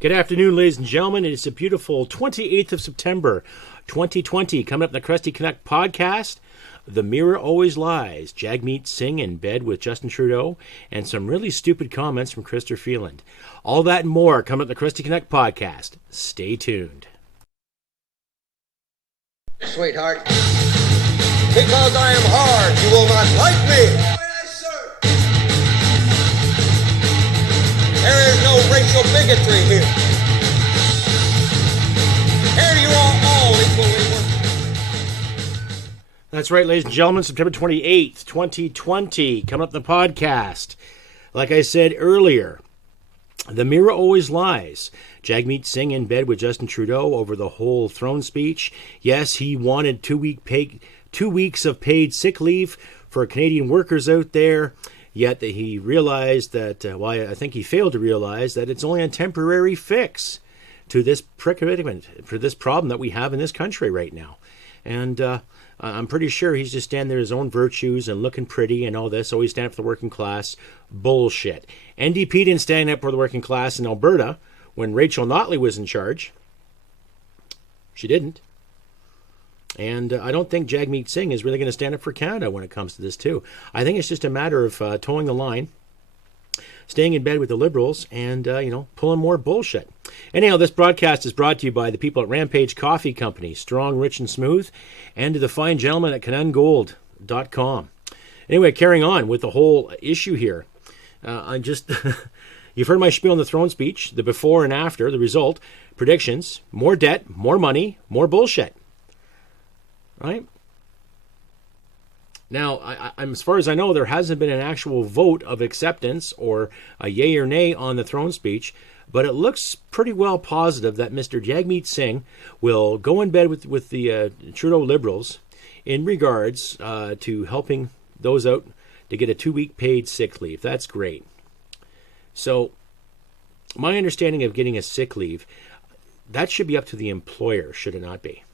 Good afternoon, ladies and gentlemen. It is a beautiful 28th of September, 2020. Coming up in the Crusty, Canuck podcast, The Mirror Always Lies, Jagmeet Singh in bed with Justin Trudeau, and some really stupid comments from Christopher Phelan. All that and more coming up in the Crusty, Canuck podcast. Stay tuned. Sweetheart, because I am hard, you will not like me. There is no racial bigotry here. Here you are all equally worthy. That's right, ladies and gentlemen. September 28th, 2020. Coming up in the podcast. Like I said earlier, The Mirror Always Lies. Jagmeet Singh in bed with Justin Trudeau over the whole throne speech. Yes, he wanted 2 weeks of paid sick leave for Canadian workers out there. Yet he realized that, I think he failed to realize that it's only a temporary fix to this predicament, for this problem that we have in this country right now. And I'm pretty sure he's just standing there his own virtues and looking pretty and all this. Always stand up for the working class. Bullshit. NDP didn't stand up for the working class in Alberta when Rachel Notley was in charge. She didn't. And I don't think Jagmeet Singh is really going to stand up for Canada when it comes to this, too. I think it's just a matter of towing the line, staying in bed with the Liberals, and, pulling more bullshit. Anyhow, this broadcast is brought to you by the people at Rampage Coffee Company, strong, rich, and smooth, and to the fine gentlemen at canungold.com. Anyway, carrying on with the whole issue here. You've heard my spiel on the throne speech, the before and after, the result, predictions, more debt, more money, more bullshit. Right? Now, as far as I know, there hasn't been an actual vote of acceptance or a yay or nay on the throne speech, but it looks pretty well positive that Mr. Jagmeet Singh will go in bed with the Trudeau Liberals in regards to helping those out to get a 2-week paid sick leave. That's great. So, my understanding of getting a sick leave, that should be up to the employer, should it not be?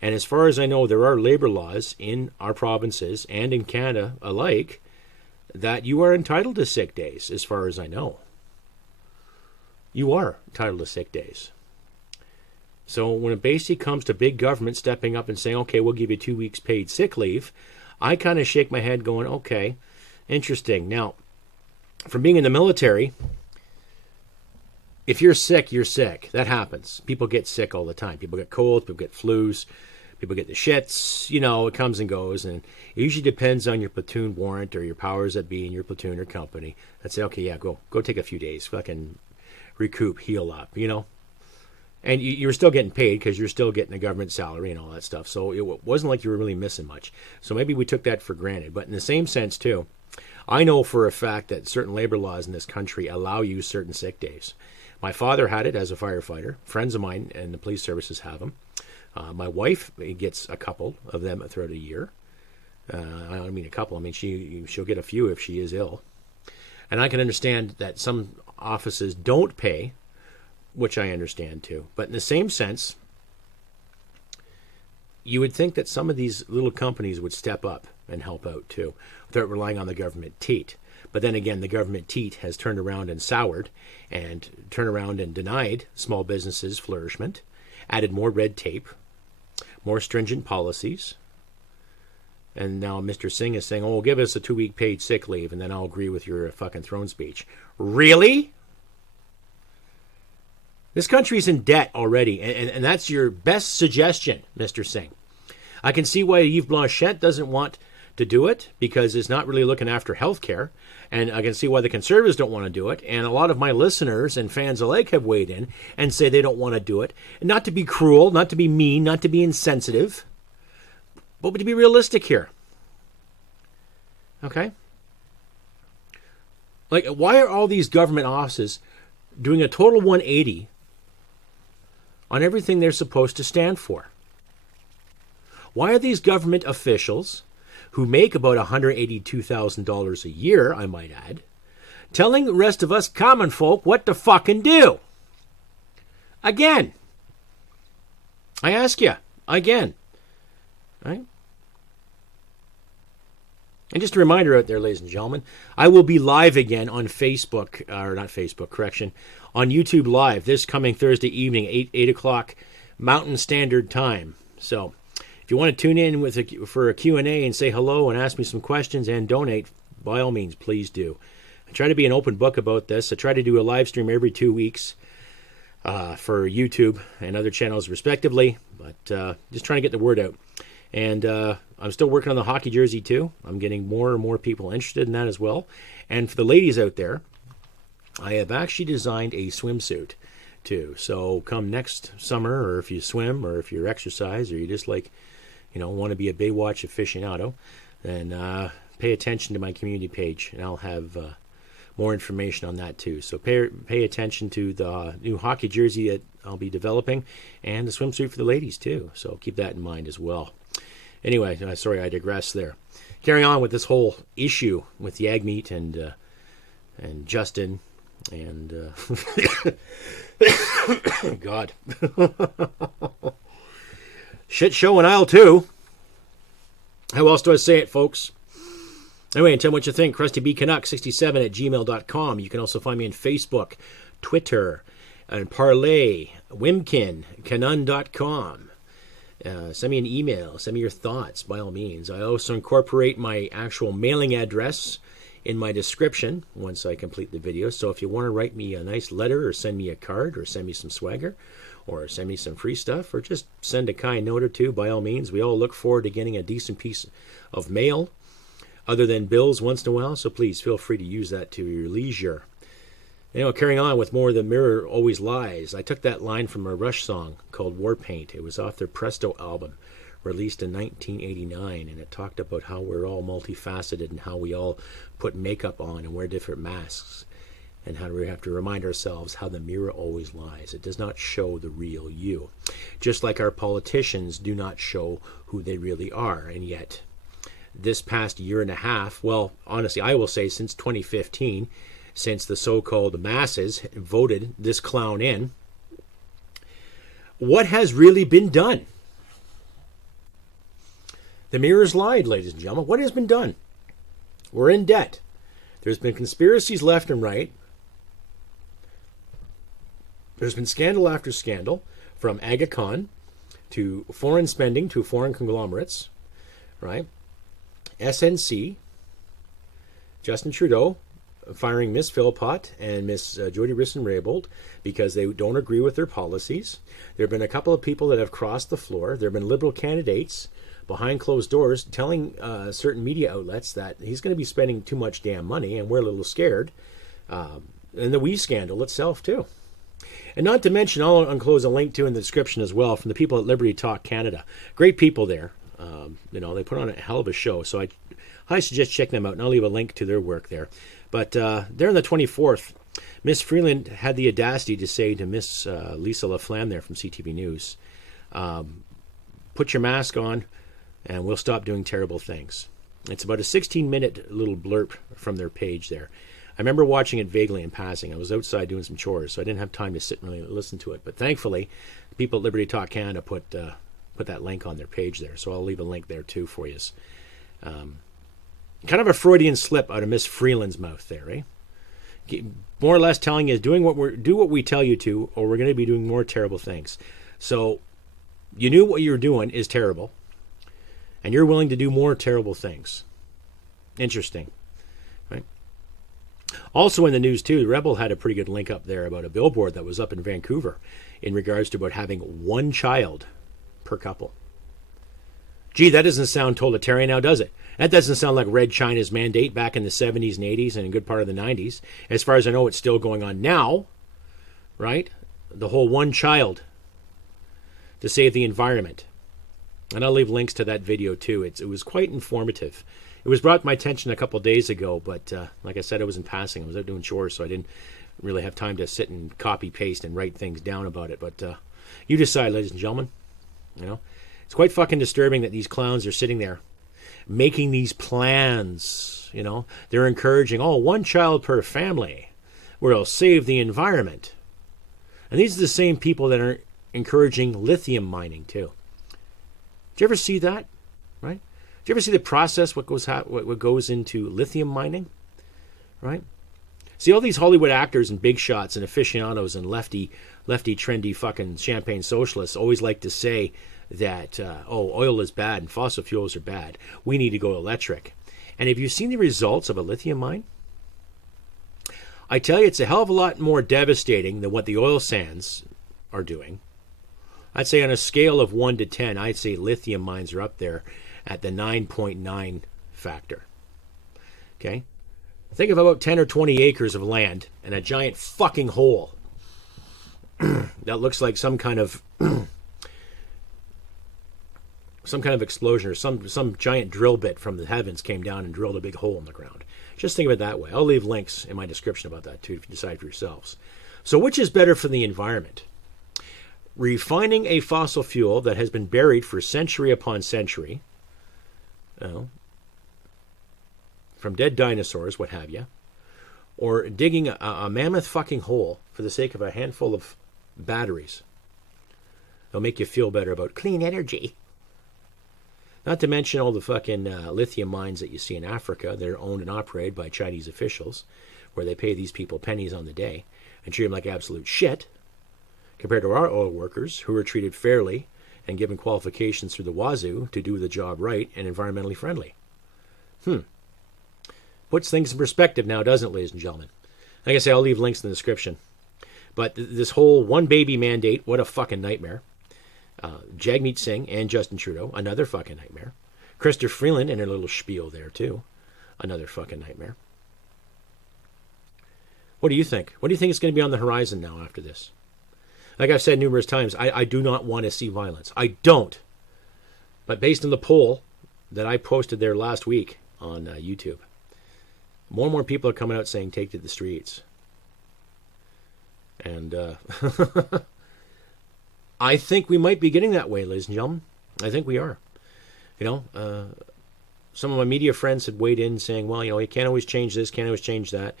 And as far as I know, there are labor laws in our provinces and in Canada alike that you are entitled to sick days, as far as I know. You are entitled to sick days. So when it basically comes to big government stepping up and saying, okay, we'll give you 2 weeks paid sick leave, I kind of shake my head going, okay, interesting. Now, from being in the military, if you're sick, you're sick. That happens. People get sick all the time. People get colds, people get flus, people get the shits. It comes and goes. And it usually depends on your platoon warrant or your powers that be in your platoon or company. That say, okay, yeah, go take a few days. Fucking recoup, heal up, And you're still getting paid because you're still getting a government salary and all that stuff. So it wasn't like you were really missing much. So maybe we took that for granted. But in the same sense, too, I know for a fact that certain labor laws in this country allow you certain sick days. My father had it as a firefighter. Friends of mine in the police services have them. My wife gets a couple of them throughout a year. I don't mean a couple. I mean she'll get a few if she is ill. And I can understand that some offices don't pay, which I understand too. But in the same sense, you would think that some of these little companies would step up and help out too, without relying on the government teat. But then again, the government teat has turned around and soured and turned around and denied small businesses flourishment, added more red tape, more stringent policies. And now Mr. Singh is saying, oh, give us a 2-week paid sick leave and then I'll agree with your fucking throne speech. Really? This country's in debt already, and that's your best suggestion, Mr. Singh. I can see why Yves Blanchette doesn't want to do it because it's not really looking after health care. And I can see why the Conservatives don't want to do it. And a lot of my listeners and fans alike have weighed in and say they don't want to do it. And not to be cruel, not to be mean, not to be insensitive, but to be realistic here. Okay? Like, why are all these government offices doing a total 180 on everything they're supposed to stand for? Why are these government officials, who make about $182,000 a year, I might add, telling the rest of us common folk what to fucking do? Again. I ask you, again. Right? And just a reminder out there, ladies and gentlemen, I will be live again on Facebook, or not Facebook, correction, on YouTube Live this coming Thursday evening, 8 o'clock Mountain Standard Time. So if you want to tune in for a Q&A and say hello and ask me some questions and donate, by all means, please do. I try to be an open book about this. I try to do a live stream every 2 weeks for YouTube and other channels respectively, but just trying to get the word out. And I'm still working on the hockey jersey too. I'm getting more and more people interested in that as well. And for the ladies out there, I have actually designed a swimsuit too. So come next summer, or if you swim, or if you're exercise, or you just like, want to be a Baywatch aficionado, then pay attention to my community page, and I'll have more information on that too. So pay attention to the new hockey jersey that I'll be developing, and the swimsuit for the ladies too. So keep that in mind as well. Anyway, sorry, I digress there. Carrying on with this whole issue with Jagmeet and Justin and God, shit show in aisle 2. How else do I say it, folks? Anyway, and tell me what you think. CrustyBCanuck67 at gmail.com. You can also find me on Facebook, Twitter, and Parlay, Wimkin, Canun.com. Send me an email. Send me your thoughts, by all means. I also incorporate my actual mailing address in my description once I complete the video. So if you want to write me a nice letter, or send me a card, or send me some swagger, or send me some free stuff, or just send a kind note or two, by all means. We all look forward to getting a decent piece of mail other than bills once in a while, so please feel free to use that to your leisure. Carrying on with more, The Mirror Always Lies. I took that line from a Rush song called War Paint. It was off their Presto album, released in 1989, and it talked about how we're all multifaceted and how we all put makeup on and wear different masks, and how we have to remind ourselves how the mirror always lies. It does not show the real you. Just like our politicians do not show who they really are, and yet this past year and a half, well, honestly, I will say since 2015, since the so-called masses voted this clown in, what has really been done? The mirror's lied, ladies and gentlemen. What has been done? We're in debt. There's been conspiracies left and right. There's been scandal after scandal, from Aga Khan to foreign spending to foreign conglomerates, right? SNC, Justin Trudeau, firing Miss Philpott and Miss Jody Risson-Raybould because they don't agree with their policies. There have been a couple of people that have crossed the floor. There have been Liberal candidates behind closed doors telling certain media outlets that he's going to be spending too much damn money, and we're a little scared. And the WE scandal itself, too. And not to mention, I'll enclose a link to in the description as well from the people at Liberty Talk Canada. Great people there. They put on a hell of a show, so I suggest checking them out, and I'll leave a link to their work there. But there on the 24th, Miss Freeland had the audacity to say to Miss Lisa LaFlamme there from CTV News, put your mask on, and we'll stop doing terrible things. It's about a 16-minute little blurb from their page there. I remember watching it vaguely in passing. I was outside doing some chores, so I didn't have time to sit and really listen to it. But thankfully, the people at Liberty Talk Canada put that link on their page there, so I'll leave a link there too for you. Kind of a Freudian slip out of Miss Freeland's mouth there, eh? More or less telling you, do what we tell you to, or we're going to be doing more terrible things. So you knew what you were doing is terrible, and you're willing to do more terrible things. Interesting, right? Also in the news too, the Rebel had a pretty good link up there about a billboard that was up in Vancouver in regards to about having one child per couple. Gee, that doesn't sound totalitarian now, does it? That doesn't sound like Red China's mandate back in the 70s and 80s and a good part of the 90s. As far as I know, it's still going on now, right? The whole one child to save the environment. And I'll leave links to that video too. It was quite informative. It was brought to my attention a couple of days ago, but like I said, I was in passing. I was out doing chores, so I didn't really have time to sit and copy, paste, and write things down about it. But you decide, ladies and gentlemen. It's quite fucking disturbing that these clowns are sitting there making these plans. They're encouraging, one child per family, where it'll save the environment. And these are the same people that are encouraging lithium mining too. Did you ever see that? Right? you ever see the process, what goes into lithium mining, right? See, all these Hollywood actors and big shots and aficionados and lefty trendy fucking champagne socialists always like to say that, oil is bad and fossil fuels are bad. We need to go electric. And have you seen the results of a lithium mine? I tell you, it's a hell of a lot more devastating than what the oil sands are doing. I'd say on a scale of 1 to 10, I'd say lithium mines are up there at the 9.9 factor. Okay? Think of about 10 or 20 acres of land and a giant fucking hole that looks like some kind of explosion, or some giant drill bit from the heavens came down and drilled a big hole in the ground. Just think of it that way. I'll leave links in my description about that too, if you decide for yourselves. So which is better for the environment? Refining a fossil fuel that has been buried for century upon century, from dead dinosaurs, what have you, or digging a mammoth fucking hole for the sake of a handful of batteries. They'll make you feel better about clean energy. Not to mention all the fucking lithium mines that you see in Africa. They're owned and operated by Chinese officials, where they pay these people pennies on the day and treat them like absolute shit, compared to our oil workers, who are treated fairly and given qualifications through the wazoo to do the job right and environmentally friendly. Puts things in perspective now, doesn't it, ladies and gentlemen? Like I say, I'll leave links in the description. But this whole one baby mandate, what a fucking nightmare. Jagmeet Singh and Justin Trudeau, another fucking nightmare. Chrysler Freeland and her little spiel there too, another fucking nightmare. What do you think? What do you think is going to be on the horizon now after this? Like I've said numerous times, I do not want to see violence. I don't. But based on the poll that I posted there last week on YouTube, more and more people are coming out saying take to the streets. And I think we might be getting that way, ladies and gentlemen. I think we are. Some of my media friends had weighed in saying, well, you can't always change this, can't always change that.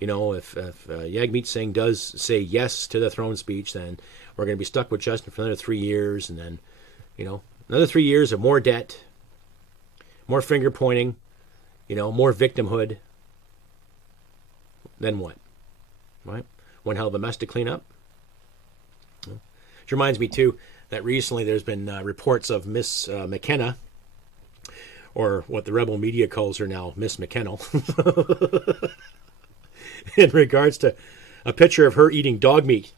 If Jagmeet Singh does say yes to the throne speech, then we're going to be stuck with Justin for another 3 years. And then, another 3 years of more debt, more finger pointing, more victimhood. Then what? Right? One hell of a mess to clean up. Which reminds me, too, that recently there's been reports of Miss McKenna, or what the rebel media calls her now, Miss McKennell, in regards to a picture of her eating dog meat,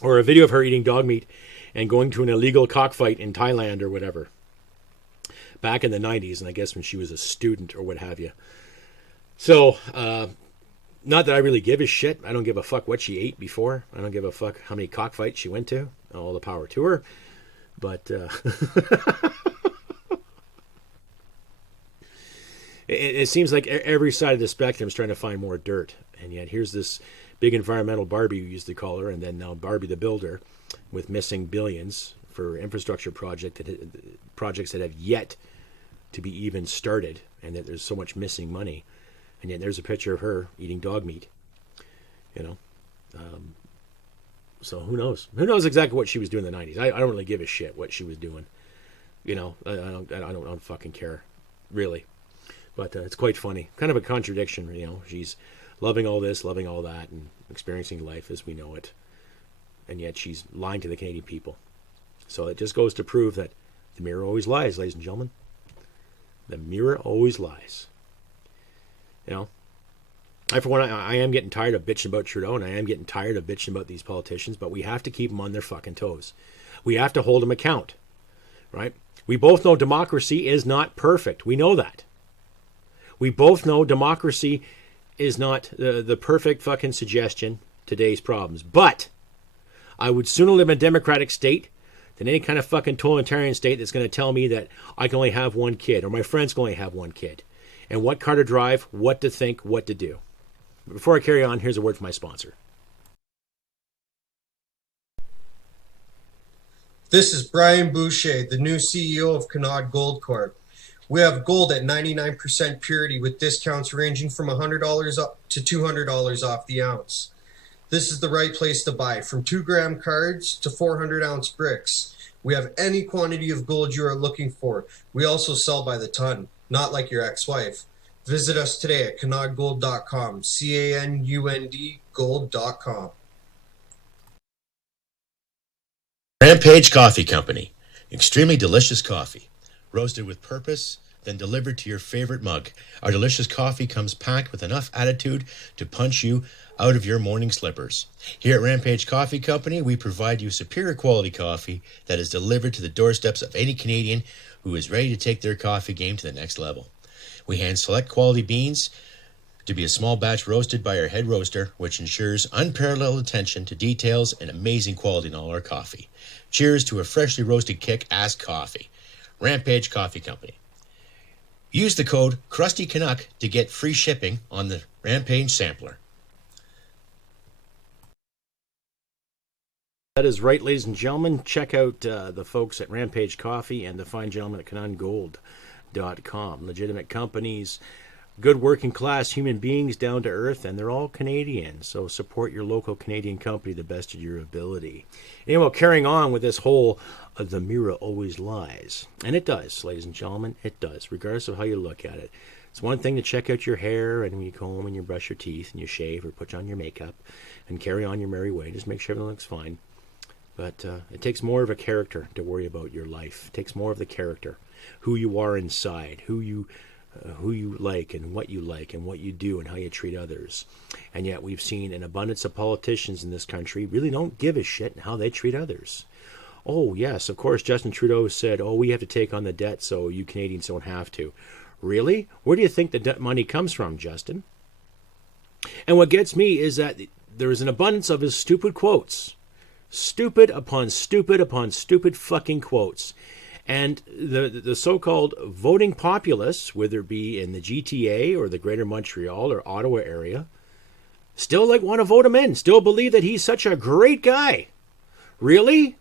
or a video of her eating dog meat and going to an illegal cockfight in Thailand or whatever, back in the 90s, and I guess when she was a student or what have you. So, not that I really give a shit. I don't give a fuck what she ate before. I don't give a fuck how many cockfights she went to. All the power to her. But it seems like every side of the spectrum is trying to find more dirt. And yet here's this big environmental Barbie, we used to call her, and then now Barbie the Builder, with missing billions for infrastructure projects that have yet to be even started, and that there's so much missing money. And yet there's a picture of her eating dog meat, So who knows? Who knows exactly what she was doing in the 90s? I don't really give a shit what she was doing. I don't fucking care, really. But it's quite funny. Kind of a contradiction, She's loving all this, loving all that, and experiencing life as we know it. And yet she's lying to the Canadian people. So it just goes to prove that the mirror always lies, ladies and gentlemen. The mirror always lies. For one, I am getting tired of bitching about Trudeau, and I am getting tired of bitching about these politicians, but we have to keep them on their fucking toes. We have to hold them account, right? We both know democracy is not perfect. We know that. We both know democracy is not the perfect fucking suggestion to today's problems. But I would sooner live in a democratic state than any kind of fucking totalitarian state that's going to tell me that I can only have one kid, or my friends can only have one kid, and what car to drive, what to think, what to do. Before I carry on, here's a word from my sponsor. This is Brian Boucher, the new CEO of Canuck Gold Corp. We have gold at 99% purity with discounts ranging from $100 up to $200 off the ounce. This is the right place to buy, from 2-gram cards to 400-ounce bricks. We have any quantity of gold you are looking for. We also sell by the ton, not like your ex-wife. Visit us today at canudgold.com, CANUND gold.com. Rampage Coffee Company. Extremely delicious coffee. Roasted with purpose, then delivered to your favorite mug. Our delicious coffee comes packed with enough attitude to punch you out of your morning slippers. Here at Rampage Coffee Company, we provide you superior quality coffee that is delivered to the doorsteps of any Canadian who is ready to take their coffee game to the next level. We hand select quality beans to be a small batch roasted by our head roaster, which ensures unparalleled attention to details and amazing quality in all our coffee. Cheers to a freshly roasted kick-ass coffee. Rampage Coffee Company. Use the code Crusty Canuck to get free shipping on the Rampage sampler. That is right, ladies and gentlemen. Check out the folks at Rampage Coffee and the fine gentlemen at CanunGold.com. Legitimate companies, good working class human beings, down to earth, and they're all Canadian. So support your local Canadian company the best of your ability. Anyway, carrying on with this whole the mirror always lies. And it does, ladies and gentlemen, it does, regardless of how you look at it. It's one thing to check out your hair and when you comb and you brush your teeth and you shave or put on your makeup and carry on your merry way. Just make sure everything looks fine. But it takes more of a character to worry about your life. It takes more of the character, who you are inside, who you like and what you do and how you treat others. And yet we've seen an abundance of politicians in this country really don't give a shit how they treat others. Oh, yes, of course, Justin Trudeau said, we have to take on the debt so you Canadians don't have to. Really? Where do you think the debt money comes from, Justin? And what gets me is that there is an abundance of his stupid quotes. Stupid upon stupid upon stupid fucking quotes. And the so-called voting populace, whether it be in the GTA or the Greater Montreal or Ottawa area, still want to vote him in, still believe that he's such a great guy. Really?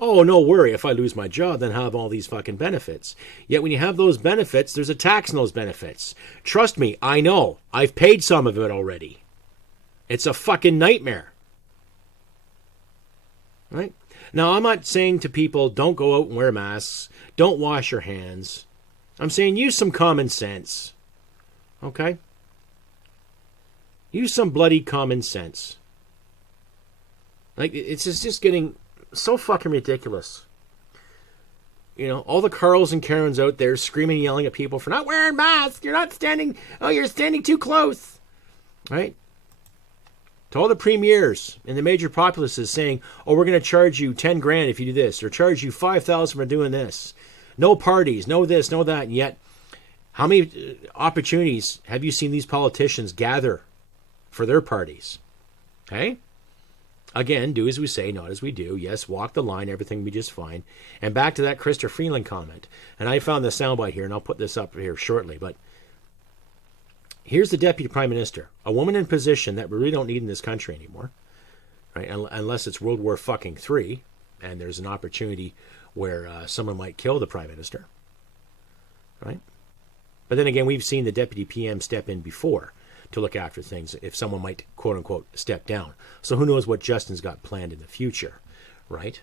Oh, no worry. If I lose my job, then I have all these fucking benefits. Yet when you have those benefits, there's a tax on those benefits. Trust me, I know. I've paid some of it already. It's a fucking nightmare. Right? Now, I'm not saying to people, don't go out and wear masks. Don't wash your hands. I'm saying use some common sense. Okay? Use some bloody common sense. It's just getting so fucking ridiculous. You know, all the Carls and Karens out there screaming and yelling at people for not wearing masks. You're not standing. Oh, you're standing too close. Right? To all the premiers and the major populaces saying, we're going to charge you 10 grand if you do this, or charge you 5,000 for doing this. No parties, no this, no that. And yet, how many opportunities have you seen these politicians gather for their parties? Okay? Again, do as we say, not as we do. Yes, walk the line, everything will be just fine. And back to that Chrysler Freeland comment. And I found the soundbite here, and I'll put this up here shortly, but here's the Deputy Prime Minister, a woman in position that we really don't need in this country anymore, right? Unless it's World War fucking III, and there's an opportunity where someone might kill the Prime Minister, right? But then again, we've seen the Deputy PM step in before to look after things if someone might, quote unquote, step down. So who knows what Justin's got planned in the future, right?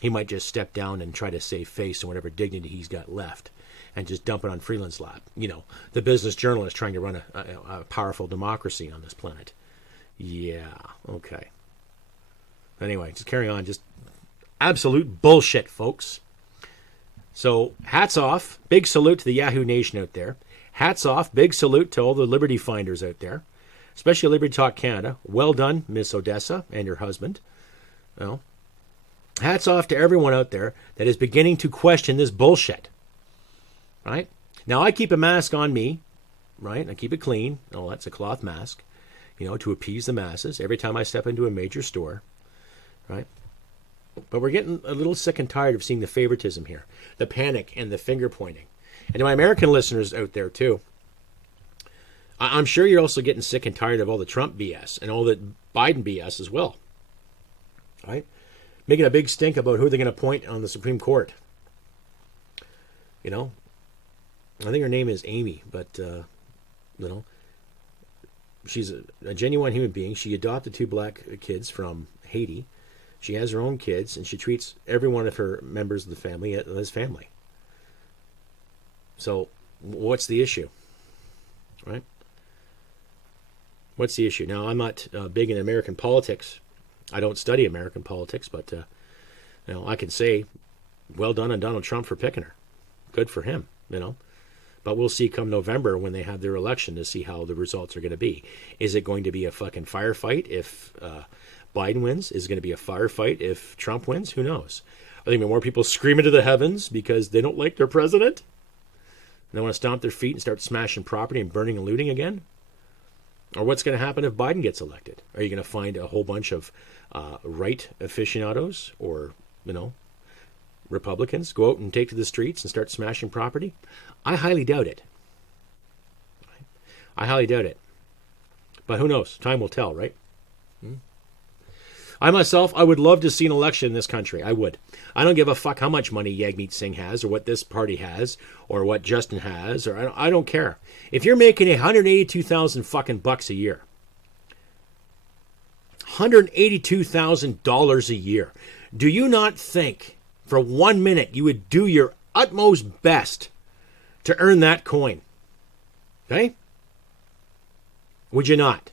He might just step down and try to save face and whatever dignity he's got left, and just dump it on Freeland's lap. You know, the business journalist trying to run a powerful democracy on this planet. Yeah, okay. Anyway, just carrying on. Just absolute bullshit, folks. So, hats off. Big salute to the Yahoo Nation out there. Hats off. Big salute to all the Liberty Finders out there. Especially Liberty Talk Canada. Well done, Miss Odessa and your husband. Well, hats off to everyone out there that is beginning to question this bullshit. Right? Now, I keep a mask on me, right? I keep it clean. Oh, that's a cloth mask, you know, to appease the masses every time I step into a major store, right? But we're getting a little sick and tired of seeing the favoritism here, the panic and the finger pointing. And to my American listeners out there, too, I'm sure you're also getting sick and tired of all the Trump BS and all the Biden BS as well, right? Making a big stink about who they're going to appoint on the Supreme Court. You know, I think her name is Amy, but, you know, she's a genuine human being. She adopted 2 black kids from Haiti. She has her own kids, and she treats every one of her members of the family as family. So, what's the issue? Right? What's the issue? Now, I'm not big in American politics. I don't study American politics, but I can say, well done on Donald Trump for picking her. Good for him, But we'll see come November when they have their election to see how the results are going to be. Is it going to be a fucking firefight if Biden wins? Is it going to be a firefight if Trump wins? Who knows? Are there going to be more people screaming to the heavens because they don't like their president? And they want to stomp their feet and start smashing property and burning and looting again? Or what's going to happen if Biden gets elected? Are you going to find a whole bunch of right aficionados or, Republicans go out and take to the streets and start smashing property? I highly doubt it. I highly doubt it. But who knows? Time will tell, right? I myself, I would love to see an election in this country. I would. I don't give a fuck how much money Jagmeet Singh has or what this party has or what Justin has, or I don't care. If you're making $182,000 fucking bucks a year, $182,000 a year, do you not think for 1 minute you would do your utmost best to earn that coin? Okay? Would you not?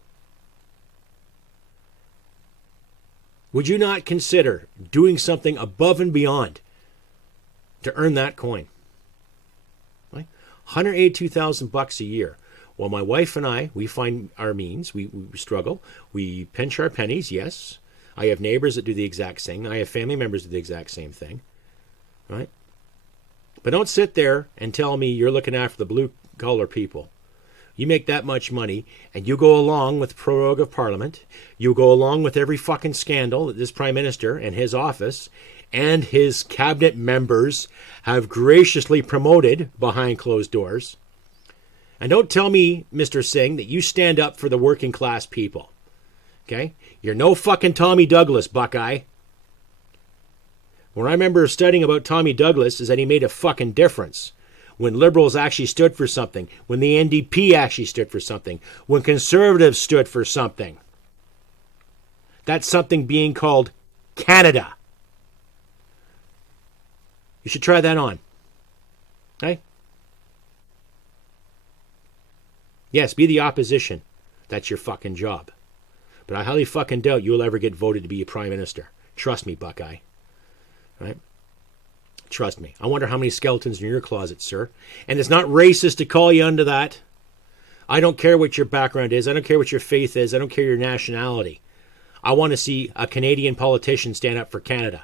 Would you not consider doing something above and beyond to earn that coin? Right? $182,000 a year. Well, my wife and I, we find our means. We struggle. We pinch our pennies, yes. I have neighbors that do the exact same. I have family members that do the exact same thing. Right? But don't sit there and tell me you're looking after the blue-collar people. You make that much money, and you go along with prorogue of Parliament. You go along with every fucking scandal that this Prime Minister and his office and his cabinet members have graciously promoted behind closed doors. And don't tell me, Mr. Singh, that you stand up for the working class people. Okay? You're no fucking Tommy Douglas, Buckeye. What I remember studying about Tommy Douglas is that he made a fucking difference. When liberals actually stood for something, when the NDP actually stood for something, when conservatives stood for something. That's something being called Canada. You should try that on. Okay? Yes, be the opposition. That's your fucking job. But I highly fucking doubt you'll ever get voted to be a prime minister. Trust me, Buckeye. Right? Trust me. I wonder how many skeletons in your closet, sir. And it's not racist to call you under that. I don't care what your background is. I don't care what your faith is. I don't care your nationality. I want to see a Canadian politician stand up for Canada,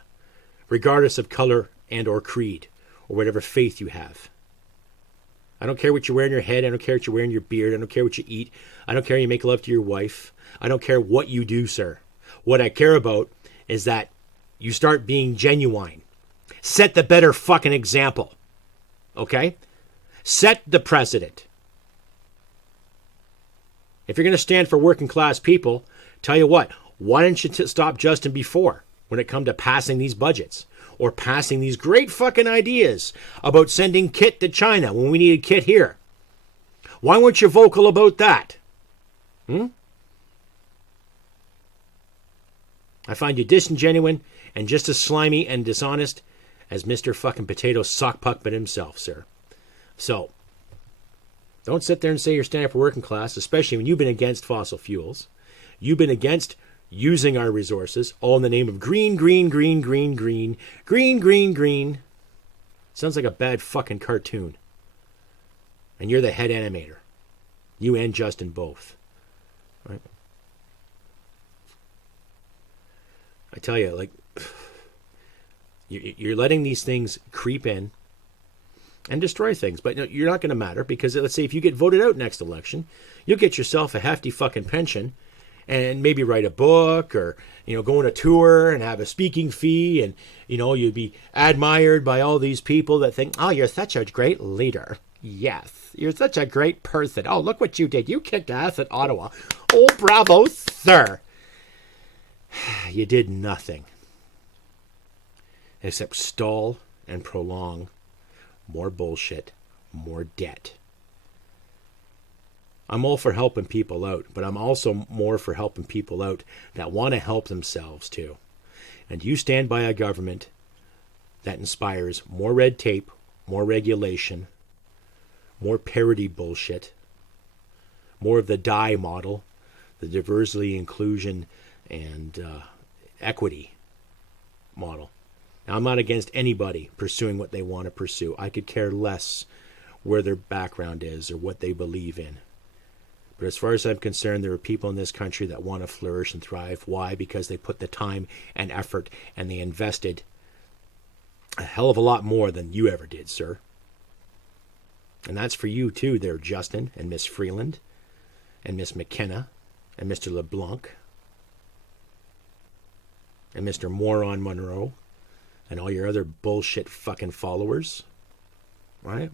regardless of color and or creed, or whatever faith you have. I don't care what you wear in your head. I don't care what you wear in your beard. I don't care what you eat. I don't care you make love to your wife. I don't care what you do, sir. What I care about is that you start being genuine. Set the better fucking example. Okay? Set the precedent. If you're going to stand for working class people, tell you what, why didn't you stop Justin before when it come to passing these budgets or passing these great fucking ideas about sending kit to China when we needed kit here? Why weren't you vocal about that? I find you disingenuous and just as slimy and dishonest as Mr. fucking Potato Sockpuppet himself, sir. So, don't sit there and say you're standing for working class, especially when you've been against fossil fuels. You've been against using our resources, all in the name of green, green, green, green, green, green, green, green. Sounds like a bad fucking cartoon. And you're the head animator. You and Justin both. Right? I tell you, like, you're letting these things creep in and destroy things. But you're not going to matter because, let's say, if you get voted out next election, you'll get yourself a hefty fucking pension and maybe write a book or, go on a tour and have a speaking fee. And, you'd be admired by all these people that think, oh, you're such a great leader. Yes, you're such a great person. Oh, look what you did. You kicked ass at Ottawa. Oh, bravo, sir. You did nothing except stall and prolong more bullshit, more debt. I'm all for helping people out, but I'm also more for helping people out that want to help themselves too. And you stand by a government that inspires more red tape, more regulation, more parity bullshit, more of the DIE model, the diversity, inclusion, and equity model. Now, I'm not against anybody pursuing what they want to pursue. I could care less where their background is or what they believe in. But as far as I'm concerned, there are people in this country that want to flourish and thrive. Why? Because they put the time and effort, and they invested a hell of a lot more than you ever did, sir. And that's for you too there, Justin and Miss Freeland and Miss McKenna and Mr. LeBlanc and Mr. Moron Monroe and all your other bullshit fucking followers. Right?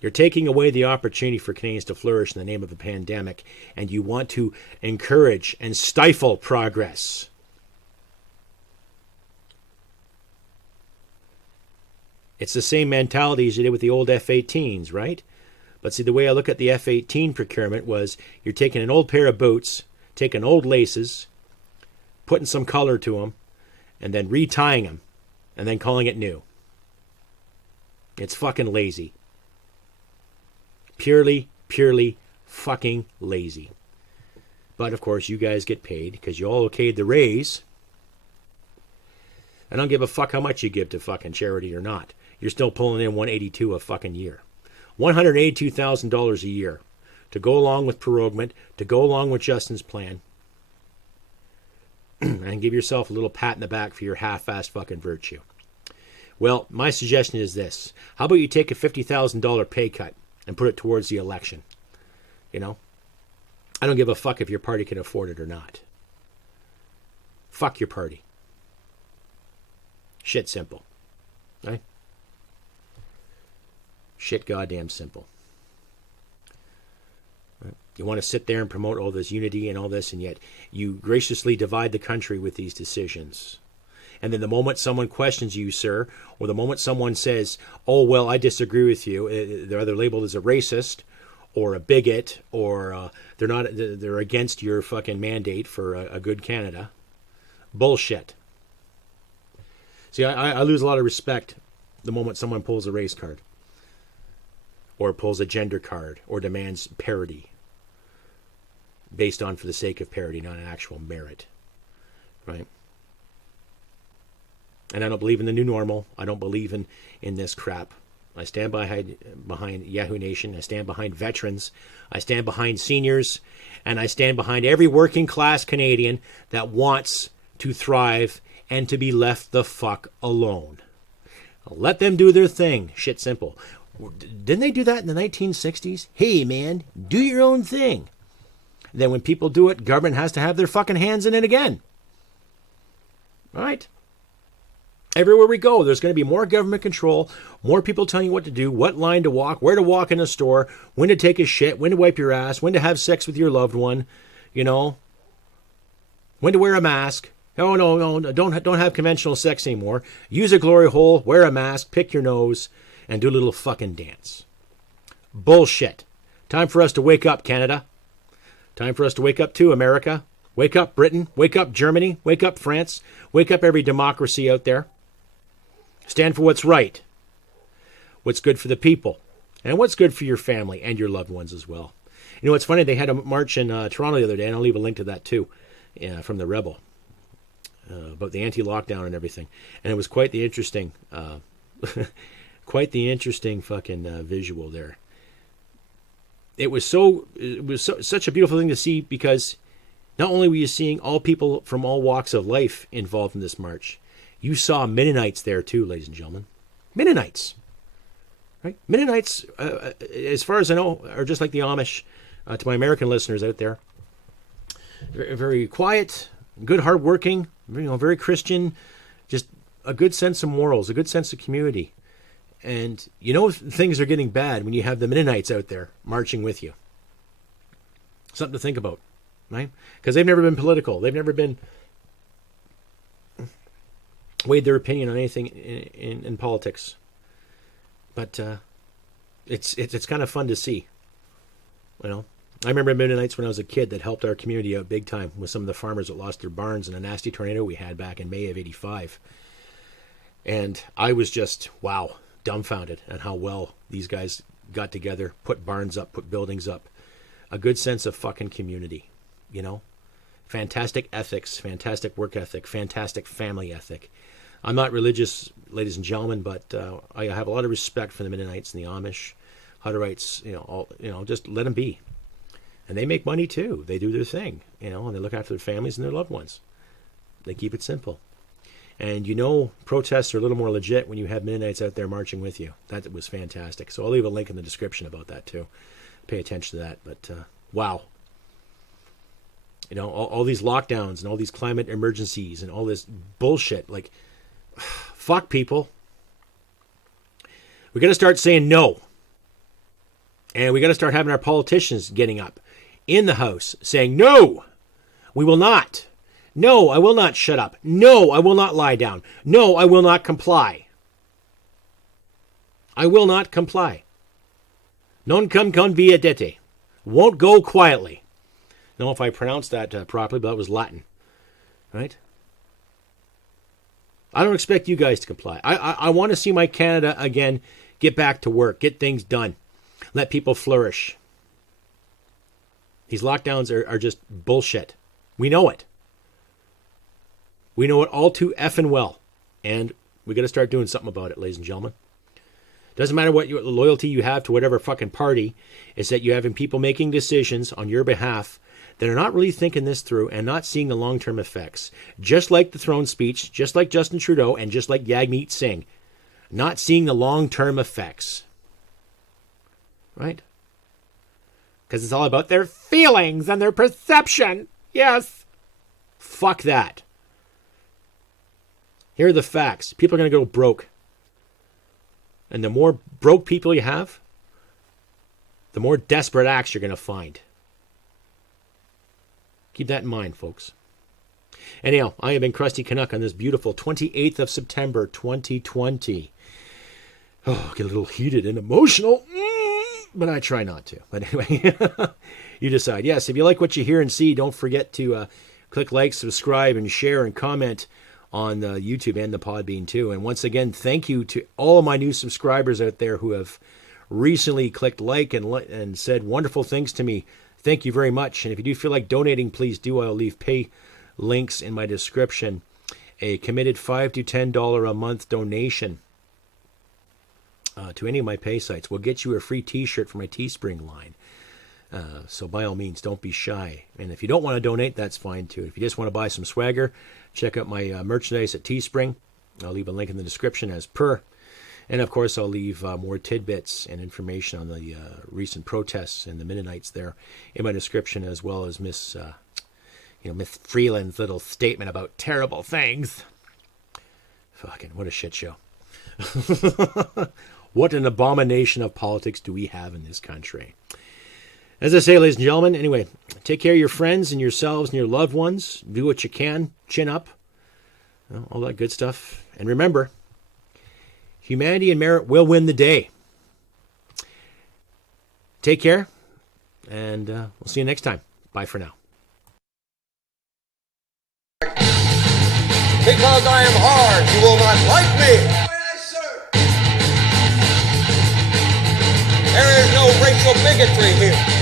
You're taking away the opportunity for Canadians to flourish in the name of a pandemic, and you want to encourage and stifle progress. It's the same mentality as you did with the old F-18s, right? But see, the way I look at the F-18 procurement was you're taking an old pair of boots, taking old laces, putting some color to them, and then retying them, and then calling it new. It's fucking lazy. Purely fucking lazy. But, of course, you guys get paid because you all okayed the raise. I don't give a fuck how much you give to fucking charity or not. You're still pulling in $182 a fucking year. $182,000 a year to go along with prorogement, to go along with Justin's plan, and give yourself a little pat in the back for your half-assed fucking virtue. Well, my suggestion is this. How about you take a $50,000 pay cut and put it towards the election? You know? I don't give a fuck if your party can afford it or not. Fuck your party. Shit simple. Right? Shit goddamn simple. Right? You want to sit there and promote all this unity and all this, and yet you graciously divide the country with these decisions. And then the moment someone questions you, sir, or the moment someone says, oh, well, I disagree with you, they're either labeled as a racist or a bigot, or they're against your fucking mandate for a good Canada. Bullshit. See, I lose a lot of respect the moment someone pulls a race card or pulls a gender card or demands parity based on for the sake of parity, not an actual merit. Right? And I don't believe in the new normal. I don't believe in this crap. I stand behind Yahoo Nation. I stand behind veterans. I stand behind seniors. And I stand behind every working class Canadian that wants to thrive and to be left the fuck alone. Let them do their thing. Shit simple. Didn't they do that in the 1960s? Hey, man, do your own thing. Then when people do it, government has to have their fucking hands in it again. All right? Everywhere we go, there's going to be more government control, more people telling you what to do, what line to walk, where to walk in a store, when to take a shit, when to wipe your ass, when to have sex with your loved one, you know, when to wear a mask. Oh, no, don't have conventional sex anymore. Use a glory hole, wear a mask, pick your nose, and do a little fucking dance. Bullshit. Time for us to wake up, Canada. Time for us to wake up too, America. Wake up, Britain. Wake up, Germany. Wake up, France. Wake up, every democracy out there. Stand for what's right, what's good for the people, and what's good for your family and your loved ones as well. You know, it's funny, they had a march in Toronto the other day, and I'll leave a link to that too, from the Rebel, about the anti-lockdown and everything. And it was quite the interesting, fucking visual there. It was such a beautiful thing to see, because not only were you seeing all people from all walks of life involved in this march, you saw Mennonites there too, ladies and gentlemen. Mennonites. Right? Mennonites, as far as I know, are just like the Amish, to my American listeners out there. Very quiet, good, hardworking, very Christian, just a good sense of morals, a good sense of community. And you know things are getting bad when you have the Mennonites out there marching with you. Something to think about, right? Because they've never been political. They've never been weighed their opinion on anything in politics. But it's kind of fun to see. You know, I remember Mennonites when I was a kid that helped our community out big time with some of the farmers that lost their barns in a nasty tornado we had back in May of '85. And I was just, wow, dumbfounded at how well these guys got together, put barns up, put buildings up. A good sense of fucking community, you know? Fantastic ethics, fantastic work ethic, fantastic family ethic. I'm not religious, ladies and gentlemen, but I have a lot of respect for the Mennonites and the Amish, Hutterites, just let them be. And they make money too. They do their thing, and they look after their families and their loved ones. They keep it simple. And protests are a little more legit when you have Mennonites out there marching with you. That was fantastic. So I'll leave a link in the description about that too. Pay attention to that. But wow. All these lockdowns and all these climate emergencies and all this bullshit. Like, fuck people. We got to start saying no. And we got to start having our politicians getting up in the House saying, no, we will not. No, I will not shut up. No, I will not lie down. No, I will not comply. I will not comply. Non cum conviadete. Won't go quietly. I don't know if I pronounced that properly, but that was Latin. Right? I don't expect you guys to comply. I want to see my Canada again get back to work, get things done, let people flourish. These lockdowns are just bullshit. We know it. We know it all too effing well. And we got to start doing something about it, ladies and gentlemen. Doesn't matter what loyalty you have to whatever fucking party, it's that you're having people making decisions on your behalf that are not really thinking this through and not seeing the long-term effects. Just like the throne speech, just like Justin Trudeau, and just like Jagmeet Singh. Not seeing the long-term effects. Right? Because it's all about their feelings and their perception. Yes. Fuck that. Here are the facts. People are going to go broke. And the more broke people you have, the more desperate acts you're going to find. Keep that in mind, folks. Anyhow, I have been Crusty Canuck on this beautiful 28th of September, 2020. Oh, get a little heated and emotional, but I try not to. But anyway, you decide. Yes, if you like what you hear and see, don't forget to click like, subscribe, and share and comment on the YouTube and the Podbean too. And once again, thank you to all of my new subscribers out there who have recently clicked like and said wonderful things to me. Thank you very much. And if you do feel like donating, please do. I'll leave pay links in my description. A committed $5 to $10 a month donation to any of my pay sites will get you a free t-shirt from my Teespring line. So by all means, don't be shy. And if you don't want to donate, that's fine too. If you just want to buy some swagger, check out my merchandise at Teespring. I'll leave a link in the description as per. And of course, I'll leave more tidbits and information on the recent protests and the Mennonites there in my description, as well as Miss Freeland's little statement about terrible things. Fucking what a shit show. What an abomination of politics do we have in this country? As I say, ladies and gentlemen, anyway, take care of your friends and yourselves and your loved ones. Do what you can. Chin up. All that good stuff. And remember, humanity and merit will win the day. Take care. And we'll see you next time. Bye for now. Because I am hard, you will not like me. There is no racial bigotry here.